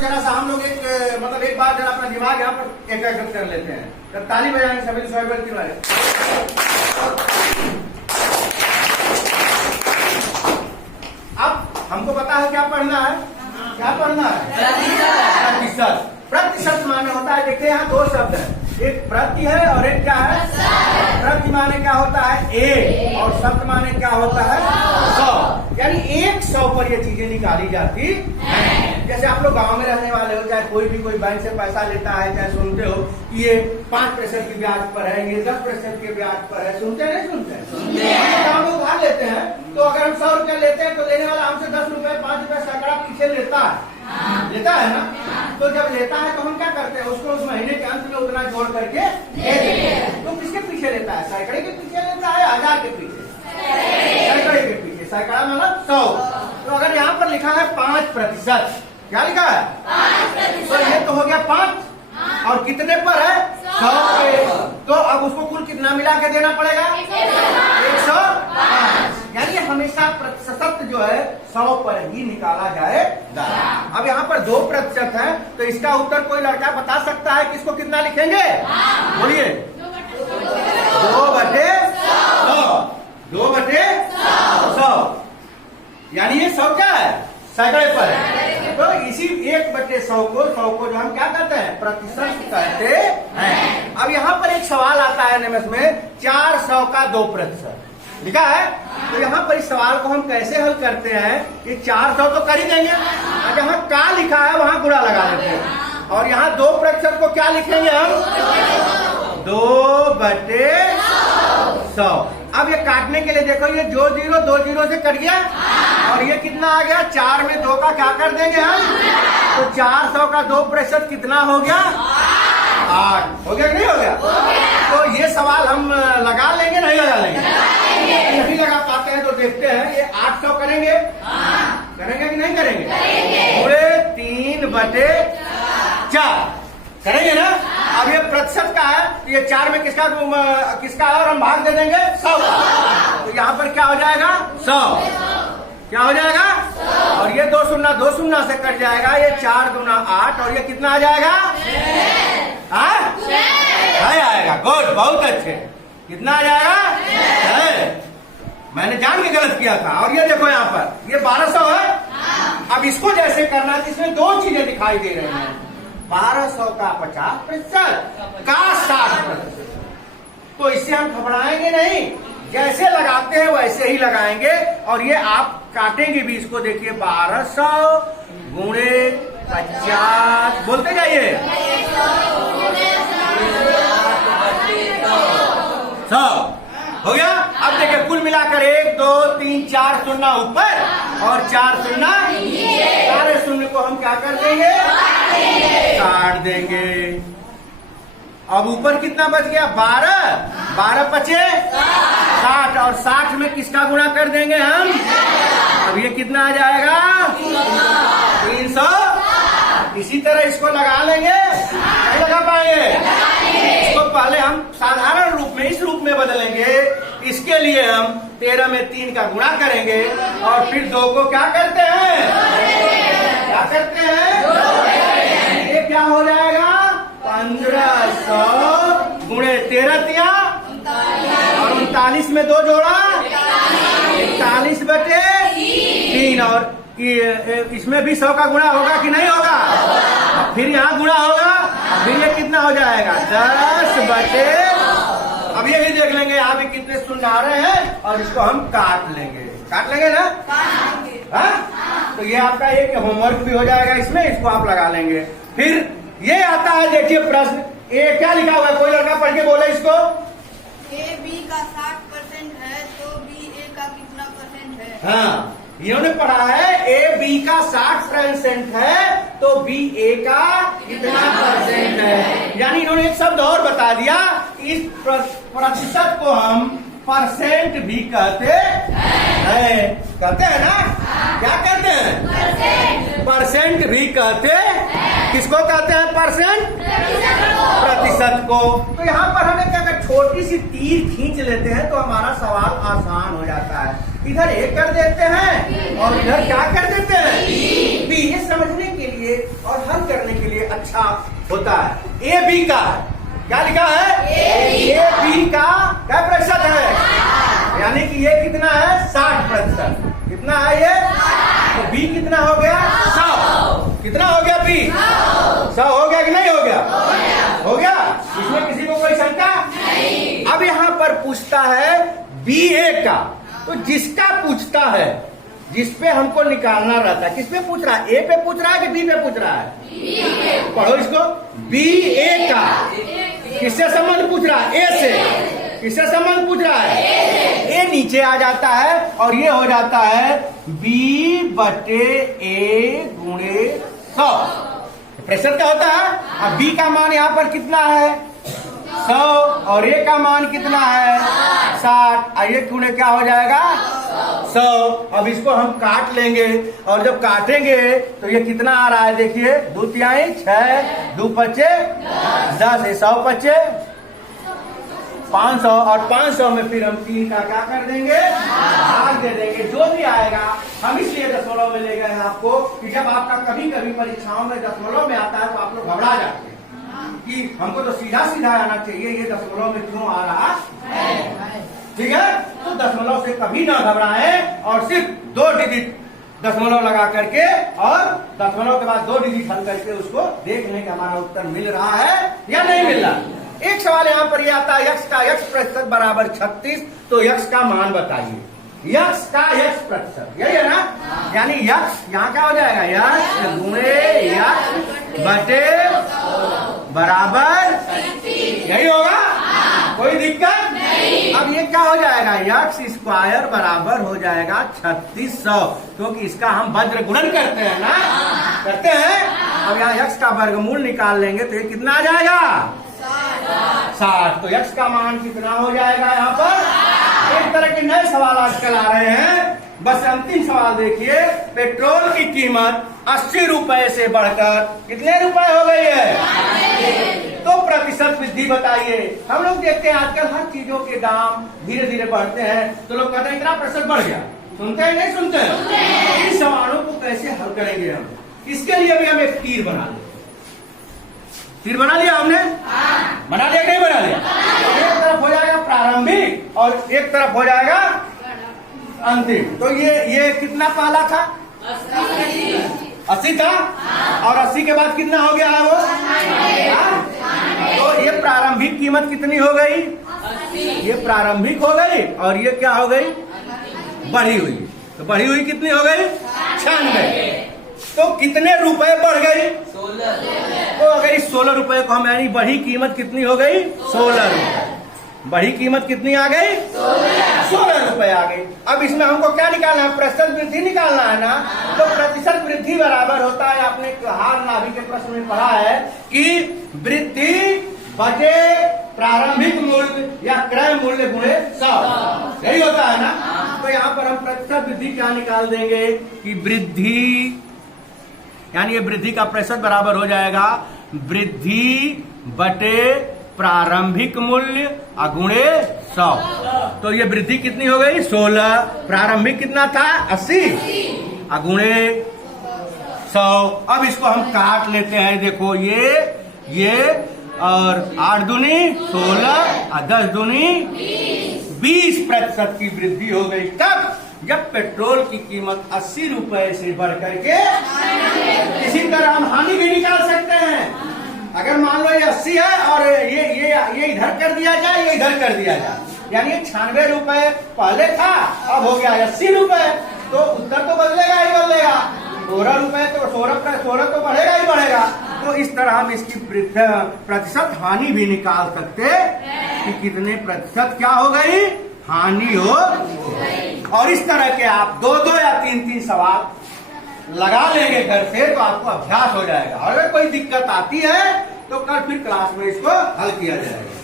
तो जरा सा हम लोग एक बार जरा अपना दिमाग यहाँ पर एकाग्र कर लेते हैं। जब ताली बजाएंगे सभी स्वागत के बारे। अब हमको पता है क्या पढ़ना है, क्या पढ़ना है? प्रतिशत। प्रतिशत माने होता है, देखिए यहाँ दो शब्द है, एक प्रति है और एक क्या है? प्रति माने क्या होता है? एक, और शब्द माने क्या होता है? 100। यानी 100 पर ये चीजें निकाली जाती है। जैसे आप लोग गांव में रहने वाले हो, चाहे कोई भी कोई बैंक से पैसा लेता है, चाहे सुनते हो कि ये 5% की ब्याज पर है, ये 10% के ब्याज पर है, सुनते हैं नहीं सुनते? गाँव में उधार लेते हैं तो अगर हम 100 रुपया लेते हैं तो लेने वाला हमसे 10 रुपए 5 रुपए सैकड़ा पीछे लेता है, लेता है ना। तो जब लेता है तो हम क्या करते हैं, उसको उस महीने के अंत में उतना जोड़ करके दे देते हैं। तो किसके पीछे लेता है? सैकड़े के पीछे लेता है, 1000 के पीछे? सैकड़े के पीछे। सैकड़ा मतलब 100। तो अगर यहाँ पर लिखा है 5%, क्या लिखा है? 5%। तो ये तो हो गया 5 और कितने पर है? 100 पे। तो अब उसको कुल कितना मिला के देना पड़ेगा? 105। यानी हमेशा प्रतिशत जो है 100 पर ही निकाला जाएगा। अब यहाँ पर 2% है, तो इसका उत्तर कोई लड़का बता सकता है कि इसको कितना लिखेंगे? बोलिए। 2/100। 2/100। यानी ये 100 क्या है? सैकड़े पर है। तो इसी 1/100 को जो हम क्या कहते हैं? प्रतिशत कहते हैं। अब यहाँ पर एक सवाल आता है एनएमएस में, 400 का 2% लिखा है। तो यहाँ पर इस सवाल को हम कैसे हल करते हैं? कि 400 तो कर ही देंगे, जहाँ का लिखा है वहां गुणा लगा देते हैं, और यहाँ 2% को क्या लिखेंगे हम? 2/100। अब ये काटने के लिए देखो, ये 2 से कट गया, और ये कितना आ गया? 4 में 2 का क्या कर देंगे हम? तो 400 का 2% कितना हो गया? 8 हो गया कि नहीं हो गया? तो ये सवाल हम लगा लेंगे नहीं लगा लेंगे? नहीं लगा पाते हैं तो देखते हैं, ये 800 करेंगे? करेंगे कि नहीं करेंगे? पूरे 3/4 करेंगे ना। अब ये प्रतिशत का है, तो ये 4 में किसका है, और हम भाग दे देंगे 100 का। तो यहाँ पर क्या हो जाएगा? 100। क्या हो जाएगा? और ये 2 शून्य से कट जाएगा, ये 4 दूना 8, और ये कितना आ जाएगा? 6 आएगा। गुड, बहुत अच्छे। कितना आ जाएगा? 6। मैंने जान के गलत किया था। और ये देखो यहाँ पर ये 1200 है। अब इसको जैसे करना है, इसमें 2 चीजें दिखाई दे रही हैं। 1200 का 50% का 60%। तो इससे हम घबराएंगे नहीं, जैसे लगाते हैं वैसे ही लगाएंगे। और ये आप काटेंगे भी इसको, देखिए 1200 गुणे 50, बोलते जाइए 100 हो गया। अब देखिए कुल मिलाकर 1 2 3 4 शून्य ऊपर और 4 शून्य, सारे शून्य को हम क्या कर देंगे? काट देंगे। अब ऊपर कितना बच गया? 12 बचे 60, और 60 में किसका गुणा कर देंगे हम? अब ये कितना आ जाएगा? 300। इसी तरह इसको लगा लेंगे, नहीं लगा पाएंगे? इसको पहले हम साधारण रूप में इस रूप में बदलेंगे। इसके लिए हम 13 में 3 का गुणा करेंगे, और फिर 2 को क्या करते हैं? क्या करते हैं? ये क्या हो जाएगा? 1500 गुणे 13 और 39 में 2 जोड़ा 41/3, और इसमें भी 100 का गुणा होगा कि नहीं होगा? फिर यहाँ गुणा होगा, फिर ये कितना हो जाएगा? 10/। अब ये भी देख लेंगे यहाँ भी कितने शून्य आ रहे हैं, और इसको हम काट लेंगे ना। हाँ, तो ये आपका एक होमवर्क भी हो जाएगा इसमें, इसको आप लगा लेंगे। फिर ये आता है, देखिए प्रश्न ए क्या लिखा हुआ है, कोई लड़का पढ़ के बोले इसको। ए बी का 60% है तो बी ए का कितना % है? हाँ, इन्होंने पढ़ा है ए बी का 60% है तो बी ए का कितना % है। यानी इन्होंने एक शब्द और बता दिया, इस प्रतिशत को हम परसेंट भी कहते हैं ना। क्या कहते हैं? परसेंट भी कहते। किसको कहते हैं? प्रतिशत को। तो यहाँ पर हमें क्या कर, छोटी सी तीर खींच लेते हैं तो हमारा सवाल आसान हो जाता है। इधर ए कर देते हैं और इधर क्या कर देते हैं? बी। ये समझने के लिए और हर अच्छा होता है। ए बी का है, क्या लिखा है? ए बी का क्या प्रतिशत है? यानी कि ये कितना है? 60%। कितना है ये? तो बी कितना हो गया? 100। कितना हो गया बी? 100 हो गया कि नहीं हो गया? हो गया। इसमें किसी को कोई शंका नहीं। अब यहाँ पर पूछता है बी ए का, तो जिसका पूछता है, जिसपे हमको निकालना रहता है, किस पे पूछ रहा है? ए पे पूछ रहा है कि बी पे पूछ रहा है? पढ़ो इसको। बी ए का किससे संबंध पूछ रहा है? ए से। किससे संबंध पूछ रहा है? ए नीचे आ जाता है और ये हो जाता है बी बटे ए गुणे 100। प्रतिशत क्या होता है? अब बी का मान यहाँ पर कितना है? 100 और ए का मान कितना है? 60। ये गुणे क्या हो जाएगा? 100। अब इसको हम काट लेंगे और जब काटेंगे तो ये कितना आ रहा है? देखिए 2 तिहाई 6, 2 पच्चे 10, 100 पच्चे 500 और 500 में फिर हम 3 का क्या कर देंगे? भाग दे देंगे। जो भी आएगा हम इसलिए दशमलव में ले गए हैं आपको कि जब आपका कभी कभी परीक्षाओं में दशमलव में आता है तो आप लोग घबरा जाते हैं कि हमको तो सीधा सीधा आना चाहिए, ये दशमलव में क्यों आ रहा है? ठीक है, तो दशमलव से कभी ना घबराएं और सिर्फ 2 डिजिट दशमलव लगा करके और दशमलव के बाद 2 डिजिट हल करके उसको देख लें कि हमारा उत्तर मिल रहा है या नहीं मिल रहा। एक सवाल यहाँ पर ये आता है यक्स का यक्स प्रतिशत बराबर 36, तो यक्स का मान बताइए। यक्स का यक्स प्रतिशत यही है ना? यानी यक्स यहाँ क्या हो जाएगा? यक्स गुणे यक्स बटे बराबर यही होगा, कोई दिक्कत नहीं। अब ये क्या हो जाएगा? यक्स स्क्वायर बराबर हो जाएगा 3600, क्योंकि इसका हम वज्र गुणन करते हैं ना, करते हैं। अब यहाँ यक्स का वर्गमूल निकाल लेंगे तो ये कितना आ जाएगा? 60। तो यक्स का मान कितना हो जाएगा? यहाँ पर एक तरह के नए सवाल आजकल आ रहे हैं। बस अंतिम सवाल देखिए, पेट्रोल की कीमत 80 रुपए से बढ़कर कितने रुपए हो गई है? तो प्रतिशत वृद्धि बताइए। हम लोग देखते हैं आजकल हर चीजों के दाम धीरे धीरे बढ़ते हैं, तो लोग कहते हैं इतना प्रतिशत बढ़ गया। सुनते हैं नहीं सुनते हैं? इन सवालों को कैसे हल करेंगे हम? इसके लिए भी हम एक तीर बना लें। तीर बना लिया हमने? बना लिया नहीं बना लिया? एक तरफ हो जाएगा प्रारंभिक और एक तरफ हो जाएगा अंतिम। तो ये कितना पहला था? 80 था और 80 के बाद कितना हो गया है वो? तो ये प्रारंभिक कीमत कितनी हो गई? ये प्रारंभिक हो गई और ये क्या हो गई? बढ़ी हुई। तो बढ़ी हुई कितनी हो गई? 96। तो कितने रुपए बढ़ गई? 16। तो अगर इस 16 रुपए को हम यानी बढ़ी कीमत कितनी हो गई? 16 रुपए। बढ़ी कीमत कितनी आ गई? 16 रुपए आ गई। अब इसमें हमको क्या निकालना है? प्रतिशत वृद्धि निकालना है ना। तो प्रतिशत वृद्धि बराबर होता है, आपने हार नाभि के प्रश्न में पढ़ा है कि वृद्धि बटे प्रारंभिक मूल्य या क्रय मूल्य गुणे 100, यही होता है ना। तो यहाँ पर हम प्रतिशत वृद्धि क्या निकाल देंगे कि वृद्धि यानी ये वृद्धि का प्रतिशत बराबर हो जाएगा वृद्धि बटे प्रारंभिक मूल्य अगुणे 100। तो ये वृद्धि कितनी हो गई? 16। प्रारंभिक कितना था? 80 अगुणे 100। अब इसको हम काट लेते हैं। देखो ये और 8 दूनी 16 और 10 दूनी 20% की वृद्धि हो गई। कब? जब पेट्रोल की कीमत 80 रुपए से बढ़कर के, इसी तरह हम हानि भी निकाल सकते हैं। अगर मान लो ये 80 है और ये इधर कर दिया जाए, ये इधर कर दिया जाए, यानी 96 रुपए पहले था, अब हो गया 80 रुपए, तो उत्तर तो बदलेगा ही बदलेगा। 16 रुपए तो 16 तो बढ़ेगा ही बढ़ेगा। तो इस तरह हम इसकी प्रतिशत हानि भी निकाल सकते कि कितने प्रतिशत क्या हो गई? हानि हो। और इस तरह के आप 2-2 या 3-3 सवाल लगा लेंगे घर से, तो आपको अभ्यास हो जाएगा। अगर कोई दिक्कत आती है तो कल फिर क्लास में इसको हल किया जाएगा।